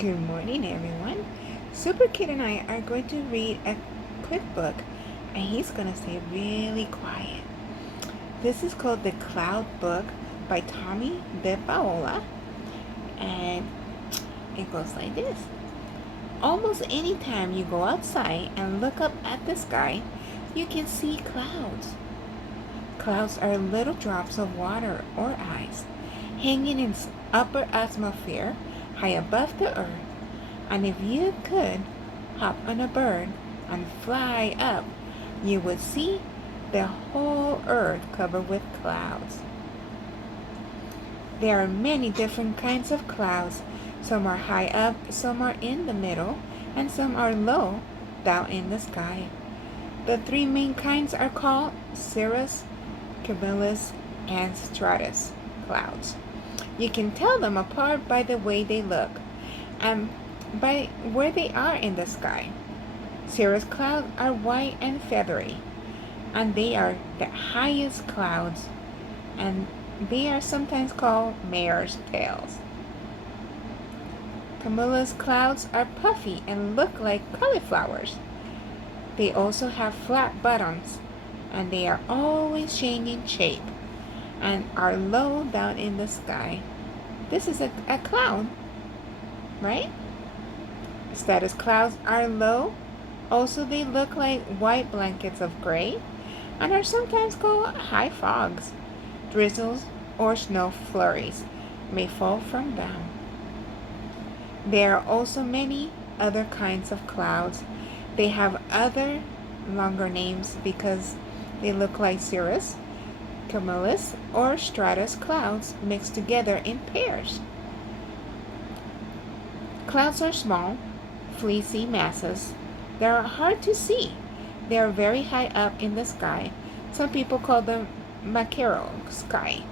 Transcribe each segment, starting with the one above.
Good morning, everyone. Super Kid and I are going to read a quick book, and he's going to stay really quiet. This is called The Cloud Book by Tommie de Paola, and it goes like this. Almost any time you go outside and look up at the sky, you can see clouds. Clouds are little drops of water or ice hanging in upper atmosphere high above the earth. And if you could hop on a bird and fly up, you would see the whole earth covered with clouds. There are many different kinds of clouds. Some are high up, some are in the middle, and some are low down in the sky. The three main kinds are called cirrus, cumulus, and stratus clouds. You can tell them apart by the way they look and by where they are in the sky. Cirrus clouds are white and feathery, and they are the highest clouds, and they are sometimes called mare's tails. Cumulus clouds are puffy and look like cauliflowers. They also have flat bottoms, and they are always changing shape and are low down in the sky. This is a cloud, right? Stratus clouds are low. Also, they look like white blankets of gray and are sometimes called high fogs. Drizzles or snow flurries may fall from them. There are also many other kinds of clouds. They have other longer names because they look like cirrus, cumulus, or stratus clouds mixed together in pairs. Clouds are small, fleecy masses. They are hard to see. They are very high up in the sky. Some people call them maquereau sky.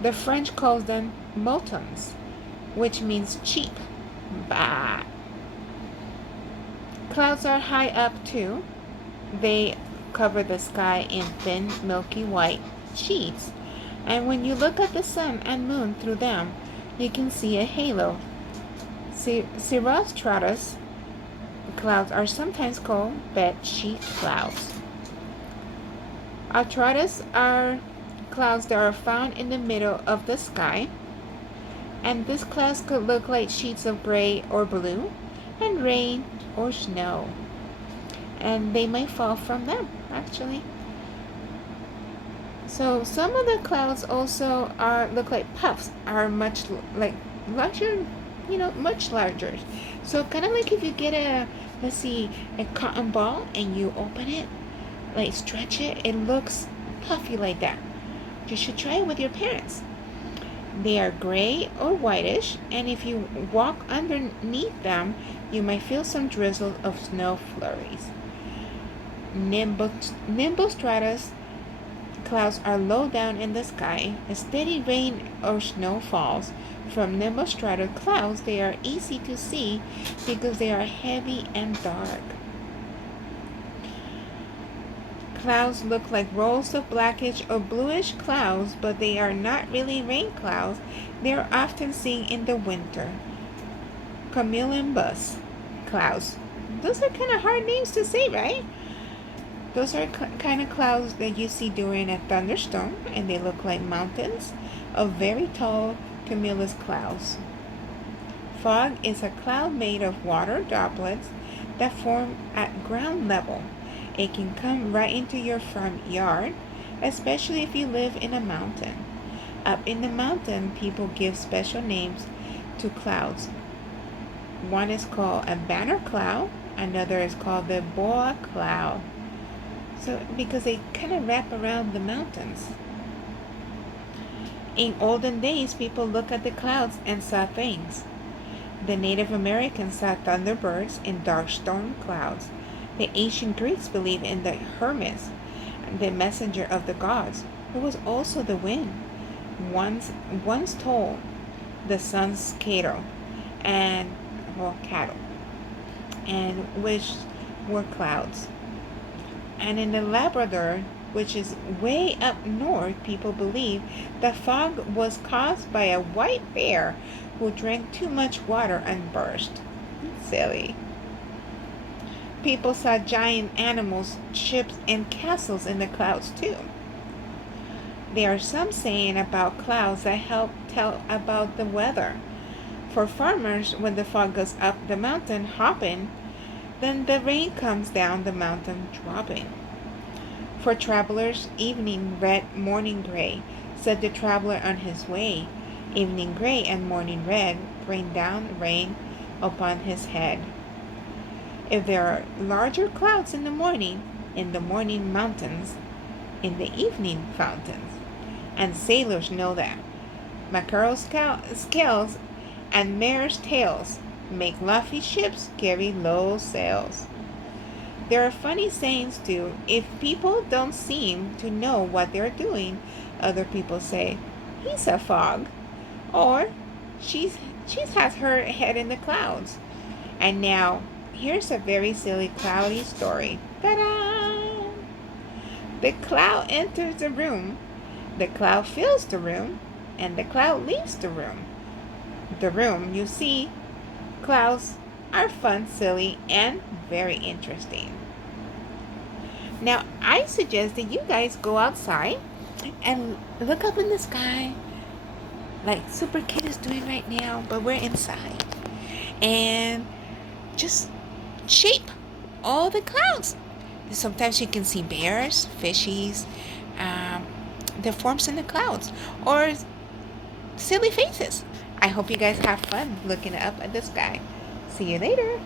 The French calls them moutons, which means cheap. Bah. Clouds are high up too. They cover the sky in thin, milky white sheets, and when you look at the sun and moon through them, you can see a halo. Cirrostratus clouds are sometimes called bed sheet clouds. Altratus are clouds that are found in the middle of the sky, and these clouds could look like sheets of gray or blue, and rain or snow, and they may fall from them actually. So some of the clouds also look like puffs, are much like larger, much larger. So kind of like if you get let's see, a cotton ball and you open it, like stretch it, it looks puffy like that. You should try it with your parents. They are gray or whitish, and if you walk underneath them, you might feel some drizzle of snow flurries. Nimbostratus clouds are low down in the sky. A steady rain or snow falls from nimbostratus clouds. They are easy to see because they are heavy and dark. Clouds look like rolls of blackish or bluish clouds, but they are not really rain clouds. They are often seen in the winter. Cumulonimbus clouds. Those are kind of hard names to say, right? Those are kind of clouds that you see during a thunderstorm, and they look like mountains of very tall cumulus clouds. Fog is a cloud made of water droplets that form at ground level. It can come right into your front yard, especially if you live in a mountain. Up in the mountain, people give special names to clouds. One is called a banner cloud, another is called the boa cloud. So, because they kind of wrap around the mountains. In olden days, people looked at the clouds and saw things. The Native Americans saw thunderbirds and dark storm clouds. The ancient Greeks believed in the Hermes, the messenger of the gods, who was also the wind. Once told the sun's cattle and cattle, and which were clouds. And in the Labrador, which is way up north, people believe the fog was caused by a white bear who drank too much water and burst. Silly. People saw giant animals, ships, and castles in the clouds too. There are some saying about clouds that help tell about the weather. For farmers, when the fog goes up the mountain hopping, then the rain comes down the mountain dropping. For travelers, evening red, morning gray, said the traveler on his way. Evening gray and morning red bring down rain upon his head. If there are larger clouds in the morning mountains, in the evening fountains. And sailors know that. Mackerel scales and mare's tails make luffy ships carry low sails. There are funny sayings too. If people don't seem to know what they're doing, other people say, he's a fog. Or she's has her head in the clouds. And now, here's a very silly cloudy story. Ta-da! The cloud enters the room, the cloud fills the room, and the cloud leaves the room. The room, you see, clouds are fun, silly, and very interesting. Now, I suggest that you guys go outside and look up in the sky like Super Kid is doing right now, but we're inside. And just shape all the clouds. Sometimes you can see bears, fishies, the forms in the clouds, or silly faces. I hope you guys have fun looking up at the sky. See you later.